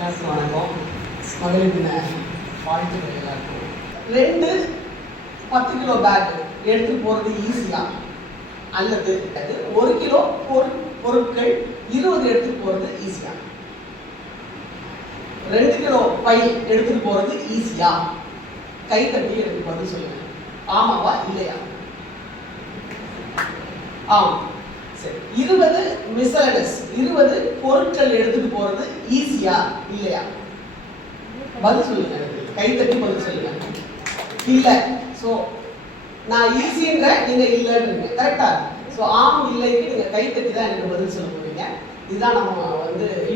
எல்லாருக்கும் வணக்கம். மகளிர் தின வாழ்த்துக்கள் எல்லாருக்கும். 2 10 கிலோ பேக் எடுத்து போகிறது ஈஸியா, அல்லது 1 கிலோ பொருட்கள் 20 எடுத்து போகிறது ஈஸியா? 2 கிலோ பை எடுத்துட்டு போறது ஈஸியா? கை தட்டி எனக்கு பதில் சொல்லுங்க. ஆமாவா இல்லையா? ஆமா. சரி, 20 மிஸ்சலனஸ் 20 பொருட்கள் எடுத்துட்டு போறது ஈஸியா இல்லையா? பதில் சொல்லுங்க, கை தட்டி பதில் சொல்லுங்க. இல்ல. சோ நான் ஈஸின்ற, நீங்க இல்லன்றீங்க. கரெக்டா? சோ ஆம் இல்லைக்கு நீங்க கை தட்டி தான் எனக்கு பதில் சொல்ல போறீங்க. இதுதான் நம்ம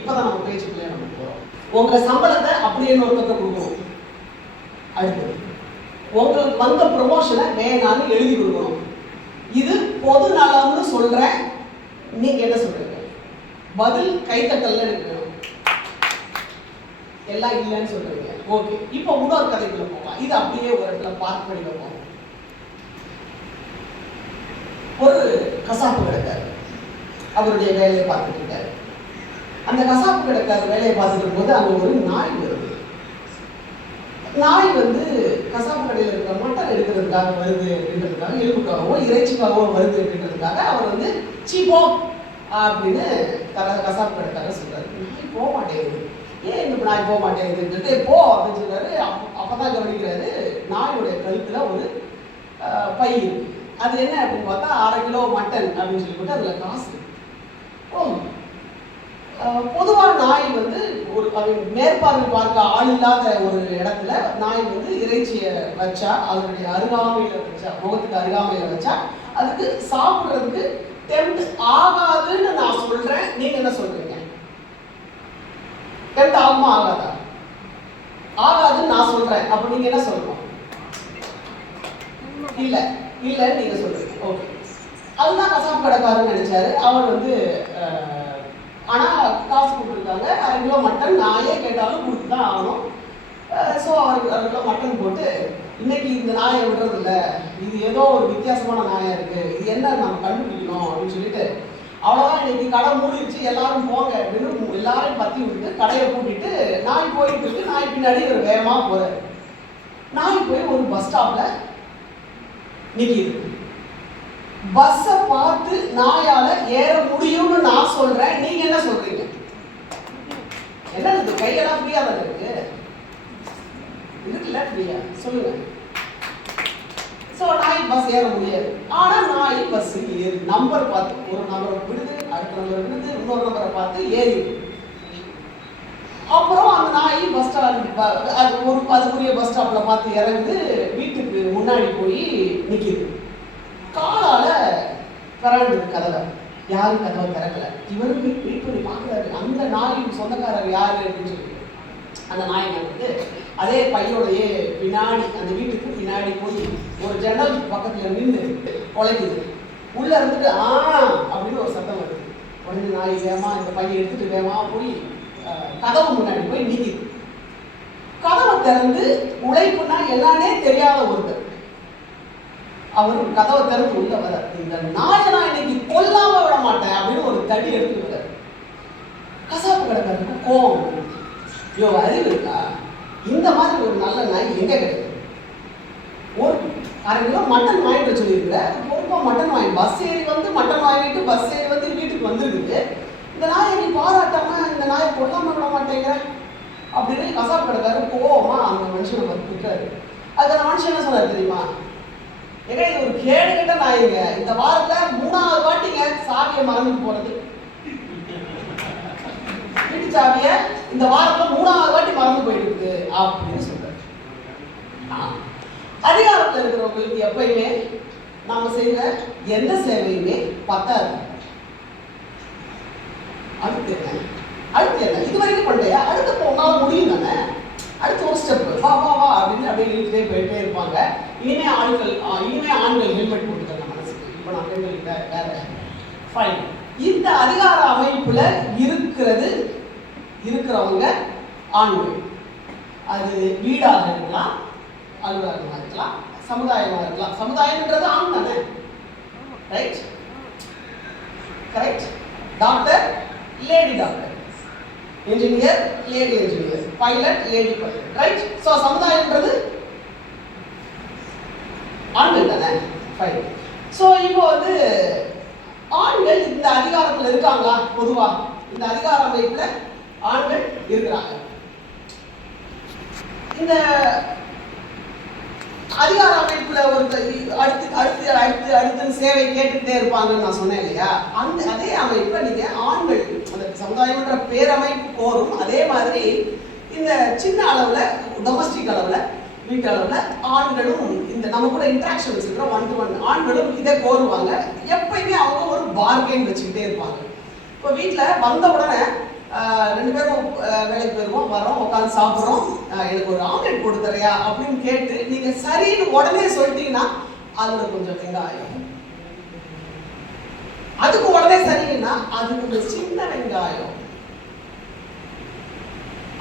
இப்பதான் நம்ம பேச்சுக்குள்ளே நம்ம போறோம். உங்க சம்பளத்தை அப்படியே ஒருத்தர் கொடுக்கணும். அடுத்து உங்களுக்கு வந்த ப்ரொமோஷனை வேணான்னு எழுதி கொடுக்கணும். இது பொது நலம்னு சொல்றேன். நீங்க என்ன சொல்றீங்க? பதில் கைத்தட்டல்ல எனக்கு வேணும். எல்லாம் இல்லைன்னு சொல்றீங்க. ஓகே, இப்போ இன்னொரு கதைக்குள்ள போகலாம். இது அப்படியே ஒரு இடத்துல பார்க் பண்ணி வைப்போம். ஒரு கசாப்பு கடைக்காரு அவருடைய வேலையை பார்த்துட்டு இருக்காரு. அந்த கசாப்பு கடைக்காரர் வேலையை பார்த்துட்டு இருக்கும்போது அங்க ஒரு நாய் வருது. நாய் கசாப்பு கடையில் இருக்கிற மட்டன் எடுக்கிறதுக்காக வருது அப்படின்றதுக்காக, எலும்புக்காகவோ இறைச்சிக்காகவோ வருது அப்படின்றதுக்காக அவர் சீப்போ அப்படின்னு கசாப்பு கடைக்காரர் சொல்றாரு. நாய் போக மாட்டேங்குது. ஏன் இந்த நாய் போக மாட்டேங்குதுன்னு போ அப்படின்னு சொல்றாரு. அப்பதான் கவனிக்கிறாரு, நாயோடைய கழுத்துல ஒரு பை இருக்கு. அது என்ன அப்படின்னு பார்த்தா 1/2 கிலோ மட்டன் அப்படின்னு சொல்லி போட்டு அதுல காசு. பொதுவா நாய் ஒரு மேற்பார்வை பார்க்க ஆள் இல்லாத ஒரு இடத்துல நாய் இறைச்சியை வச்சா, அதனுடைய அருகாமையில வச்சா, முகத்துக்கு அருகாமையில வச்சா அதுக்கு சாப்பிடுறதுக்கு டெம்ட் ஆகாதுன்னு நான் சொல்றேன். நீங்க என்ன சொல்றீங்க? டெம்ட் ஆகுமா ஆகாதா? ஆகாதுன்னு நான் சொல்றேன். அப்ப நீங்க என்ன சொல்லணும்? இல்ல இல்லன்னு நீங்க சொல்றீங்க. ஓகே, அதுதான் கசாப்பு கடைக்காரன்னு நினைச்சாரு. அவர் ஆனா காசு கொடுத்துருக்காங்க. 1/2 கிலோ மட்டன் நாயே கேட்டாலும் கொடுத்து தான் ஆகணும். ஸோ அவருக்கு 1/2 கிலோ மட்டன் போட்டு, இன்னைக்கு இந்த நாயை விடுறது இல்லை, இது ஏதோ ஒரு வித்தியாசமான நாயா இருக்கு, இது என்ன நம்ம கண்டுபிடிக்கணும் அப்படின்னு சொல்லிட்டு, அவ்வளோதான் இன்னைக்கு கடை மூடிடுச்சு, எல்லாரும் போங்க அப்படின்னு எல்லாரையும் பத்தி விட்டு கடையை பூட்டிட்டு நாய் போயிட்டு இருக்கு. நாய் பின்னாடி ஒரு வேகமா போறாரு. நாய் போய் ஒரு பஸ் ஸ்டாப்ல நிற்கிது. பஸ்ஸை பார்த்து நாயால ஏற முடியும்னு நான் சொல்றேன். நீங்க என்ன சொல்றீங்க? என்ன இது கையெல்லாம் ஃப்ரீயா தான் இருக்கு? இருக்குல்ல ஃப்ரீயா? சொல்லுங்க. சோ நாய் பஸ் ஏற முடியாது. ஆனா நாய் பஸ் ஏறி நம்பர் பார்த்து, ஒரு நம்பரை விடுது, அடுத்த நம்பரை விடுது, இன்னொரு நம்பரை பார்த்து ஏறி, அப்புறம் அந்த நாய் பஸ் ஸ்டாண்ட் அதுக்குரிய பஸ் ஸ்டாப்ல பார்த்து இறங்குது. வீட்டுக்கு முன்னாடி போய் நிக்குது. காலால பரண்டுது கதவை. யாரும் கதவை திறக்கல. இவருக்கு வெயிட் பண்ணி பார்க்குறாரு. அந்த நாயின் சொந்தக்காரர் யாரு அப்படின்னு சொல்லி அந்த நாய் அதே பையோடையே பின்னாடி அந்த வீட்டுக்கு பின்னாடி போய் ஒரு ஜன்னல் பக்கத்துல நின்று உழைக்குது. உள்ள இருந்துட்டு அப்படின்னு ஒரு சத்தம் வருது. உடனே நாய் வேகமா இந்த பையன் எடுத்துட்டு வேகமா போய் கதவு முன்னாடி போய் நிற்கிது. கதவை திறந்து உழைப்புனா என்னன்னே தெரியாத ஒருத்தர் அவர் கதவை திறந்து உள்ள வர, இந்த நாயை நான் இன்னைக்கு கொல்லாம விட மாட்டேன் அப்படின்னு ஒரு தடி எடுத்து வர. கசாப்பு கடைக்காரருக்கு கோவம். ஐயோ, அறிவு இருக்கா? இந்த மாதிரி ஒரு நல்ல நாய் எங்க கிடைக்கும்? ஒரு 1/2 கிலோ மட்டன் வாங்கிட்டு சொல்லியிருக்கிற, பொறுப்பா மட்டன் வாங்கி பஸ் ஏறி மட்டன் வாங்கிட்டு பஸ் ஏறி வீட்டுக்கு வந்துருக்குது. இந்த நாயை நீ பாராட்டாம இந்த நாயை கொல்லாம விட மாட்டேங்கிற அப்படின்னு கசாப்பு கடைக்காரர் கோவமா அந்த மனுஷனை வந்து திட்டாரு. அதுக்கு அந்த மனுஷன் என்ன சொன்னார் தெரியுமா? ஏன்னா இது ஒரு கேடு கேட்ட நாய்ங்க. இந்த வாரத்துல 3வது வாட்டிங்க சாவியை மறந்து போறது. வீட்டு சாவிய இந்த வாரத்துல 3வது வாட்டி மறந்து போயிருக்கு அப்படின்னு சொல்றாரு. அதிகாரத்துல இருக்கிறவங்களுக்கு எப்பயுமே நாம செய்யற எந்த சேவையுமே பத்தாது. அடுத்து என்ன இது வரைக்கும் பண்ணலையா, அடுத்து போனால முடியும் தானே. அடுத்து ஒரு ஸ்டெப் வா வா வா அப்படின்னு அப்படியே இழுத்துட்டே போயிட்டே இருப்பாங்க. இனிமே ஆண்கள் ஹெல்மெட் போட்டுக்காங்க மனசுக்கு. இப்போ நான் பெண்கள் வேற ஃபைன். இந்த அதிகார அமைப்புல இருக்கிறவங்க ஆண்கள். அது வீடாக இருக்கலாம், அலுவலகமாக இருக்கலாம், சமுதாயமாக இருக்கலாம். சமுதாயம்ன்றது ஆண் தானே, right? Correct. Doctor, lady doctor, engineer lady engineer, pilot lady pilot, right? So சமுதாயம்ன்றது ஆண்கள் தானே, ஃபைன். ஸோ இப்போ வந்து ஆண்கள் இந்த அதிகாரத்தில் இருக்காங்களா? பொதுவா இந்த அதிகார அமைப்புல ஆண்கள் இருக்கிறாங்க. இந்த அதிகார அமைப்புல ஒரு அடுத்து அடுத்து அடுத்து அடுத்து சேவை கேட்டுக்கிட்டே இருப்பாங்கன்னு நான் சொன்னேன் இல்லையா? அதே அமைப்புல நீங்க ஆண்கள் அந்த சமுதாயம்ன்ற பேரமைப்பு கோரும். அதே மாதிரி இந்த சின்ன அளவுல டொமஸ்டிக் அளவுல வீட்டு அளவுல ஆண்களும் இந்த நம்ம கூட இன்ட்ராக்ஷன் வச்சுக்கிறோம், 1 to 1 ஆண்களும் இதை கோருவாங்க. எப்பயுமே அவங்க ஒரு பார்கெயின் வச்சுக்கிட்டே இருப்பாங்க. இப்போ வீட்டில் வந்த உடனே 2 பேரும் வேலைக்கு போயிருவோம், வரோம், உட்காந்து சாப்பிட்றோம், எனக்கு ஒரு ஆம்லெட் போட்டு தரையா அப்படின்னு கேட்டு நீங்க சரின்னு உடனே சொல்லிட்டீங்கன்னா அதுல கொஞ்சம் வெங்காயம், அதுக்கு உடனே சரிங்கன்னா அதுக்கு ஒரு சின்ன வெங்காயம்,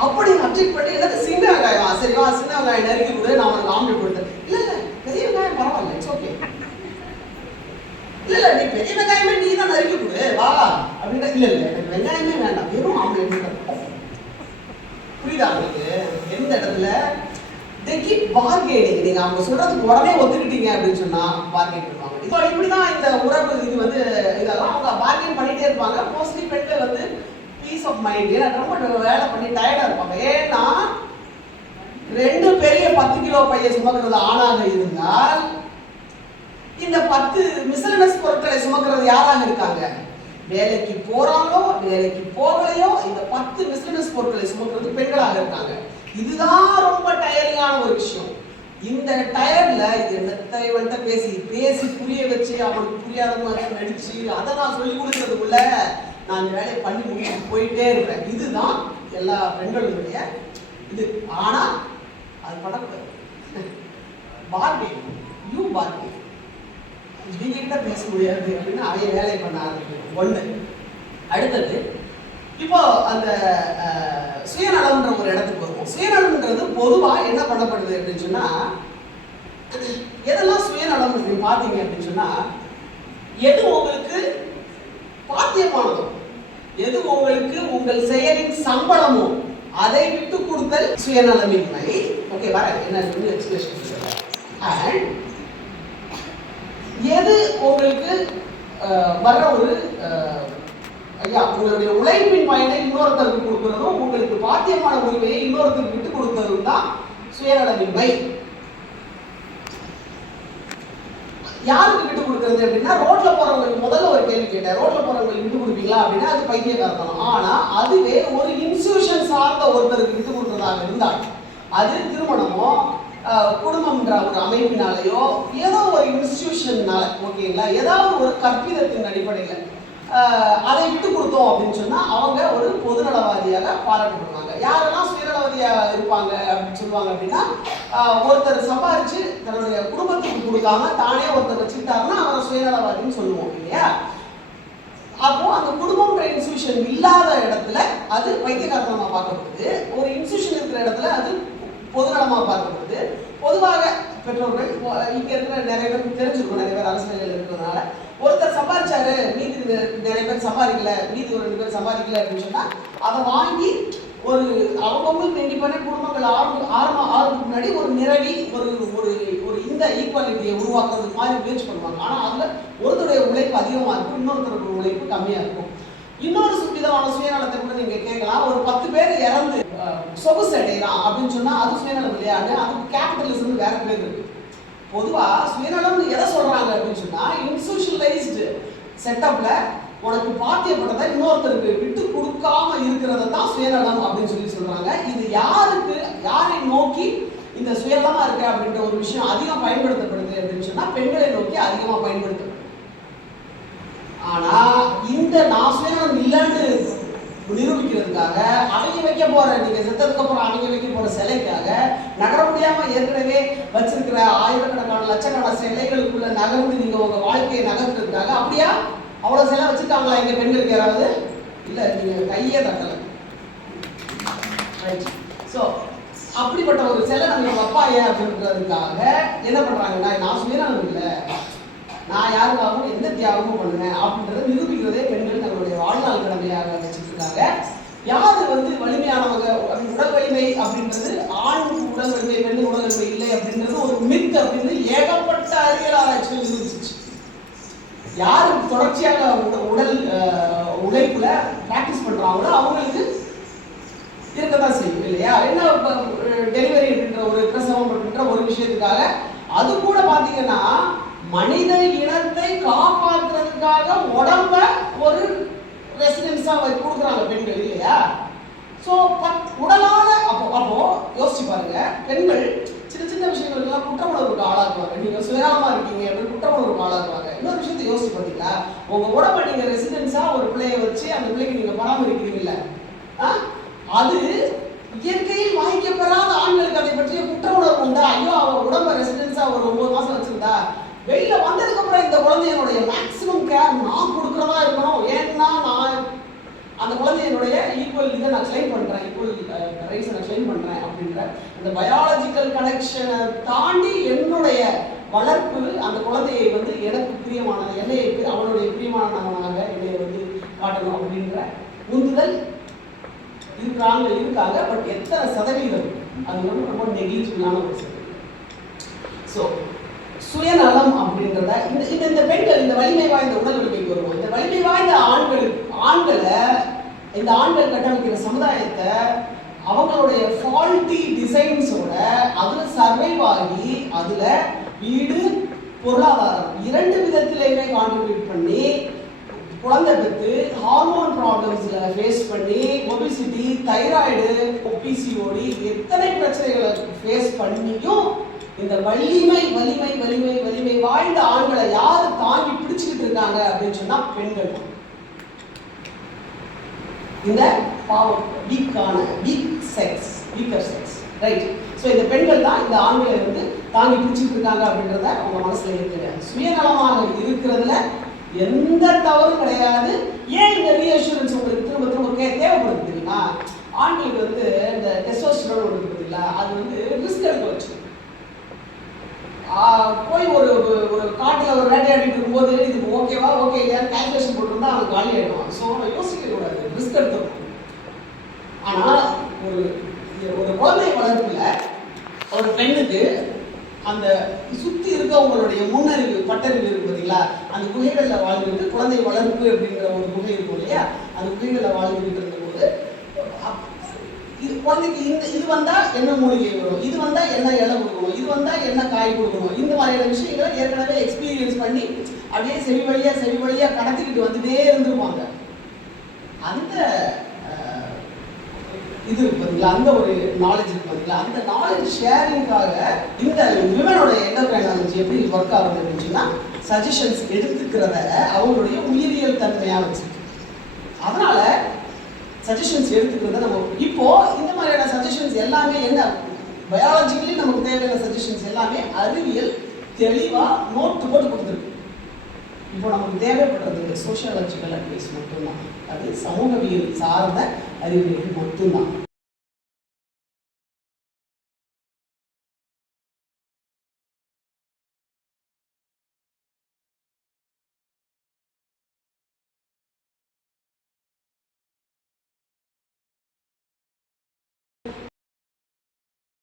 அப்படி அப்ஜெக்ட் பண்ணி எனக்கு சின்ன வெங்காயம், சரிவா சின்ன வெங்காயம் நறுக்கி கொடு, நான் உனக்கு ஆம்லெட் கொடுத்தேன். இல்ல இல்ல பெரிய வெங்காயம் பரவாயில்ல, இட்ஸ் ஓகே. இல்ல இல்ல நீ பெரிய வெங்காயமே நீ தான் நறுக்கி கொடு வா அப்படின்னா, இல்ல இல்ல எனக்கு வெங்காயமே வேண்டாம், வெறும் ஆம்லெட். புரியுதா உங்களுக்கு? எந்த இடத்துல they keep bargaining. நீங்க அவங்க சொல்றதுக்கு உடனே ஒத்துக்கிட்டீங்க அப்படின்னு சொன்னா பார்கெயின் பண்ணுவாங்க. இப்போ இப்படிதான் இந்த உறவு இது வந்து இதெல்லாம் அவங்க பார்கெயின் பண்ணிட்டே இருப்பாங்க. மோஸ்ட்லி பெண்கள் வந்து பீஸ் ஆஃப் மைண்ட் ரொம்ப வேலை பண்ணி டயர்டா இருப்பாங்க. ஏன்னா 2 பெரிய 10 கிலோ பைய சுமக்கிறது ஆணாக இருந்தால் இந்த 10 மிஸ்லனஸ் பொருட்களை சுமக்கிறது யாராக இருக்காங்க? வேலைக்கு போறாங்களோ வேலைக்கு போகலையோ இந்த 10 மிஸ்லனஸ் பொருட்களை சுமக்கிறது பெண்களாக இருக்காங்க. இதுதான் ரொம்ப டயரிங்கான ஒரு விஷயம். இந்த டயர்ல இது என்னத்தை வந்து பேசி பேசி புரிய வச்சு அவனுக்கு புரியாத மாதிரி நடிச்சு அதை நான் சொல்லி கொடுக்கறதுக்குள்ள நான் இந்த வேலையை பண்ணி முடிச்சு போயிட்டே இருப்பேன். இதுதான் எல்லா பெண்களுடைய இது. ஆனா அது பண்ணக்கூடாது. பார்கெயின், யூ பார்கெயின், நீங்க கிட்ட பேச முடியாது அப்படின்னு அவைய வேலை பண்ண ஆரம்பிக்கணும். 1. அடுத்தது இப்போ அந்த சுயநலம்ன்ற ஒரு இடத்துக்கு வருவோம். சுயநலம்ன்றது பொதுவா என்ன பண்ணப்படுது அப்படின்னு சொன்னா, எதெல்லாம் சுயநலம் அப்படின்னு பாத்தீங்க அப்படின்னு சொன்னா, எது உங்களுக்கு பாத்தியமானதோ, எது உங்களுக்கு உங்கள் செயலின் சம்பளமோ அதை விட்டு கொடுத்தல் சுயநலமின்மை. ஓகே, வர என்ன எக்ஸ்பிரஷன் சொல்றேன். அண்ட் எது உங்களுக்கு வர ஒரு ஐயா உங்களுடைய உழைப்பின் பயனை இன்னொருத்தருக்கு கொடுக்கிறதும் உங்களுக்கு பாத்தியமான உரிமையை இன்னொருத்தருக்கு விட்டு கொடுக்கிறதும் தான் சுயநலமின்மை. யாருக்கு விட்டு கொடுக்கறது அப்படின்னா, ரோட்ல போறவங்களுக்கு முதல்ல ஒரு கேள்வி கேட்டேன், ரோட்ல போறவங்களுக்கு விட்டு கொடுப்பீங்களா அப்படின்னா அது பைத்தியக்காரத்தனம். ஆனா அதுவே ஒரு இன்ஸ்டிடியூஷன் சார்ந்த ஒருத்தருக்கு விட்டு கொடுக்கறதாக இருந்தால், அது திருமணமோ குடும்பம்ன்ற ஒரு அமைப்பினாலேயோ ஏதோ ஒரு இன்ஸ்டிடியூஷன்னால, ஓகேங்களா, ஏதாவது ஒரு கற்பிதத்தின் அடிப்படையில் அதை விட்டு கொடுத்தோம் அப்படின்னு சொன்னா அவங்க ஒரு பொதுநலவாதியாக பாராட்டப்படுவாங்க. யாரெல்லாம் சுயநலவாதியா இருப்பாங்க அப்படின்னு சொல்லுவாங்க அப்படின்னா, ஒருத்தர் சம்பாரிச்சு தன்னுடைய குடும்பத்துக்கு கொடுக்காம தானே ஒருத்தர் வச்சுக்கிட்டாருன்னா அவரை சுயநலவாதின்னு சொல்லுவோம் இல்லையா? அப்போ அந்த குடும்பம்ன்ற இன்ஸ்டிடியூஷன் இல்லாத இடத்துல அது பைத்தியக்காரத்தனமா பார்க்கப்படுது. ஒரு இன்ஸ்டிடியூஷன் இருக்கிற இடத்துல அது பொதுநலமா பார்க்கப்படுது. பொதுவாக பெற்றோர்கள் இங்க இருக்கிற நிறைய பேருக்கு தெரிஞ்சிருக்கும், நிறைய பேர் அரசு வேலையில் இருக்கிறதுனால, ஒருத்தர் சம்பாதிச்சாரு மீதி நிறைய பேர் சம்பாதிக்கல, மீதி ஒரு 2 பேர் சம்பாதிக்கல அப்படின்னு சொன்னா அதை வாங்கி ஒரு அவங்கவுங்களுக்கு இண்டிபெண்டன்ட் குடும்பங்கள் ஆரம்பத்துக்கு முன்னாடி ஒரு நிரவி ஒரு ஒரு ஒரு இந்த ஈக்குவாலிட்டியை உருவாக்குறது மாதிரி முயற்சி பண்ணுவாங்க. ஆனா அதுல ஒருத்தருடைய உழைப்பு அதிகமா இருக்கும், இன்னொருத்தருடைய உழைப்பு கம்மியா இருக்கும். இன்னொரு விதமான சுயநலத்தை கூட நீங்க கேட்கலாம். ஒரு 10 பேர் இறந்து சொகுசு அடையலாம் அப்படின்னு சொன்னா அது சுயநலம் இல்லையான்னு, அதுக்கு கேபிட்டலிசம் வேற பேர் இருக்கு. பொதுவா சுயநலம்னு எதை சொல்றாங்க அப்படின்னு சொன்னா, இன்ஸ்டிடியூஷனலைஸ்டு செட்டப்ல உனக்கு பாத்தியப்பட்டதை இன்னொருத்தருக்கு விட்டு கொடுக்காம இருக்கிறத தான் சுயநலம் அப்படின்னு சொல்றாங்க. இது யாருக்கு, யாரை நோக்கி இந்த சுயநலமா இருக்கு அப்படின்ற ஒரு விஷயம் அதிகம் பயன்படுத்தப்படுது அப்படின்னு சொன்னா பெண்களை நோக்கி அதிகமா பயன்படுத்தப்படுது. ஆனா இந்த நான் சுயநலம் இல்லைன்னு நிரூபிக்கிறதுக்காக அவங்க வைக்க போற, நீங்க செத்ததுக்கு அப்புறம் அவங்க வைக்க போற சிலைக்காக நகர முடியாம ஏற்கனவே வச்சிருக்கிற ஆயிரக்கணக்கான லட்சக்கணக்கான சிலைகளுக்குள்ள நகர்ந்து நீங்க உங்க வாழ்க்கையை நகர்த்துறதுக்காக அப்படியா அவ்வளவு சிலை வச்சிருக்காங்களா எங்க பெண்களுக்கு யாராவது? இல்ல, நீங்க கையே தட்டல. சோ அப்படிப்பட்ட ஒரு சிலை நம்ம அப்பாய அப்படின்றதுக்காக என்ன பண்றாங்கன்னா, நான் சுயநலம் இல்லை, நான் யாருக்காகவும் எந்த தியாகமும் பண்ணுவேன் அப்படின்றத நிரூபிக்கிறதே பெண்கள் தங்களுடைய வாழ்நாள் கடமையாக வச்சுட்டு இருக்காங்க. யாரு வந்து வலிமையானவங்க, உடல் வலிமை அப்படின்றது ஆணுக்கு உடல் வலிமை பெண்ணு உடல் வலிமை இல்லை அப்படின்றது ஒரு மித் அப்படின்னு ஏகப்பட்ட அறிவியல் ஆராய்ச்சிகள் நிரூபிச்சிச்சு. யாரு தொடர்ச்சியாக உடல் உழைப்புல பிராக்டிஸ் பண்றாங்களோ அவங்களுக்கு இருக்கதான் செய்யும் இல்லையா. என்ன டெலிவரி அப்படின்ற ஒரு பிரசவம் அப்படின்ற ஒரு விஷயத்துக்காக அது கூட பாத்தீங்கன்னா மனித இனத்தை காப்பாற்றுறதுக்காக உடம்ப ஒரு ரெசிடென்ஸா கொடுக்குறாங்க பெண்கள் இல்லையா. ஸோ உடலால அப்போ யோசிச்சு பாருங்க, பெண்கள் சின்ன சின்ன விஷயங்களுக்கெல்லாம் குற்ற உணர்வுக்கு ஆளாக்குவாங்க. நீங்க சுயமா இருக்கீங்க அப்படின்னு குற்ற உணர்வுக்கு ஆளாக்குவாங்க. இன்னொரு விஷயத்தை யோசிச்சு பார்த்தீங்களா, உங்க உடம்ப நீங்க ரெசிடென்ஸா ஒரு பிள்ளைய வச்சு அந்த பிள்ளைக்கு நீங்க பராமரிக்கிறீங்கல்ல, அது இயற்கையில் வாங்கிக்கப்பெறாத ஆண்களுக்கு அதை பற்றிய குற்ற உணர்வு உண்டா? ஐயோ அவன் உடம்ப ரெசிடென்ஸா ஒரு 9 மாசம் வச்சிருந்தா வெளியில வந்ததுக்கு அப்புறம் இந்த குழந்தையனுடைய மேக்சிமம் கேர் நான் கொடுக்கறதா இருக்கணும். ஏன்னா நான் அந்த குழந்தையனுடைய ஈக்குவல் இதை நான் கிளைம் பண்றேன், ஈக்குவல் ரைட்ஸை நான் கிளைம் பண்றேன் அப்படின்ற அந்த பயாலஜிக்கல் கனெக்ஷனை தாண்டி என்னுடைய வளர்ப்பு அந்த குழந்தையை வந்து எனக்கு பிரியமான என்னையை அவனுடைய பிரியமானவனாக என்னைய வந்து காட்டணும் அப்படின்ற உந்துதல் இருக்காங்க. பட் எத்தனை சதவீதம் அது வந்து ரொம்ப நெகிழ்ச்சியான ஒரு சதவீதம். ஸோ சுயநலம் அப்படின்றத இந்த பெண்கள் இந்த வலிமை வாய்ந்த உடல் வலிமைக்கு வருவோம். இந்த வலிமை வாய்ந்த ஆண்களை இந்த ஆண்கள் கட்டமைக்கிற சமுதாயத்தை அவங்களுடைய ஃபால்ட்டி டிசைன்ஸோட அதுல சர்வைவ் ஆகி அதுல வீடு பொருளாதாரம் 2 விதத்திலேயுமே கான்ட்ரிபியூட் பண்ணி குழந்தை பெற்று ஹார்மோன் ப்ராப்ளம்ஸ்ல ஃபேஸ் பண்ணி ஒபிசிட்டி, தைராய்டு, பிசிஓடி எத்தனை பிரச்சனைகளை ஃபேஸ் பண்ணியும் இந்த வலிமை வலிமை வலிமை வலிமை வாய்ந்த ஆண்களை யாரு தாங்கி பிடிச்சுக்கிட்டு இருக்காங்க அப்படின்னு சொன்னா பெண்கள். இந்த வீக்கர் செக்ஸ் ரைட். ஸோ இந்த பெண்கள் தான் இந்த ஆண்களை வந்து தாங்கி பிடிச்சிட்டு இருக்காங்க அப்படின்றத அவங்க மனசுல இருக்குங்க. சுயநலமாக இருக்கிறதுல எந்த தவறும் கிடையாது. ஏன் இந்த ரீஅஷூரன்ஸ் உங்களுக்கு திரும்ப திரும்ப தேவைப்படுது தெரியுமா? ஆண்களுக்கு வந்து இந்த டெஸ்டோஸ்டெரான் ஒன்று இருக்குது இல்லை, அது வந்து ரிஸ்க் எடுக்க வச்சு போய் ஒரு ஒரு காட்டில் ஒரு வேட்டையாடிட்டு இருக்கும்போது இதுக்கு ஓகேவா ஓகே இல்லையான்னு கால்குலேஷன் போட்டுருந்தா அவன் காலி ஆகிடுவான். ஸோ யோசிக்க கூடாது, ரிஸ்க் எடுத்துக்கணும். ஆனால் ஒரு ஒரு குழந்தை வளர்ப்புல ஒரு பெண்ணுக்கு அந்த சுற்றி இருக்கவங்களுடைய முன்னறிவு பட்டறிவு இருக்கு பார்த்தீங்களா, அந்த குகைகளில் வாழ்ந்துட்டு குழந்தை வளர்ப்பு அப்படின்ற ஒரு குகை இருக்கும் இல்லையா, அந்த குகைகளில் வாழ்ந்துகிட்டு இருந்தபோது இது குழந்தைக்கு இது வந்தா என்ன மூலிகை வரும், இது வந்தா என்ன இலை கொடுக்கணும், இது வந்தா என்ன காய் கொடுக்கணும், இந்த மாதிரியான விஷயங்களை ஏற்கனவே எக்ஸ்பீரியன்ஸ் பண்ணி அப்படியே செவி வழியா கடத்திக்கிட்டு வந்துட்டே இருந்துருவாங்க. அந்த இது இருக்கு பார்த்தீங்களா, அந்த ஒரு நாலேஜ் இருக்கு பார்த்தீங்களா, அந்த நாலேஜ் ஷேரிங்காக இந்த விமனோட எண்டோக்ரைனாலஜி எப்படி ஒர்க் ஆகுது அப்படின்னா சஜஷன்ஸ் எடுத்துக்கிறத அவங்களுடைய உயிரியல் தன்மையாக வச்சுருக்கு. அதனால சஜஷன்ஸ் எடுத்துக்கிறத நம்ம இப்போ இந்த மாதிரியான சஜஷன்ஸ் எல்லாமே என்ன பயாலஜிக்கலி நமக்கு தேவையான சஜஷன்ஸ் எல்லாமே அறிவியல் தெளிவாக நோட்டு போட்டு கொடுத்துருக்கு. இப்போ நமக்கு தேவைப்படுறது சோஷியாலஜிக்கல் அட்வைஸ் மட்டும்தான், அது சமூகவியல் சார்ந்த அறிவியல் மட்டும்தான்.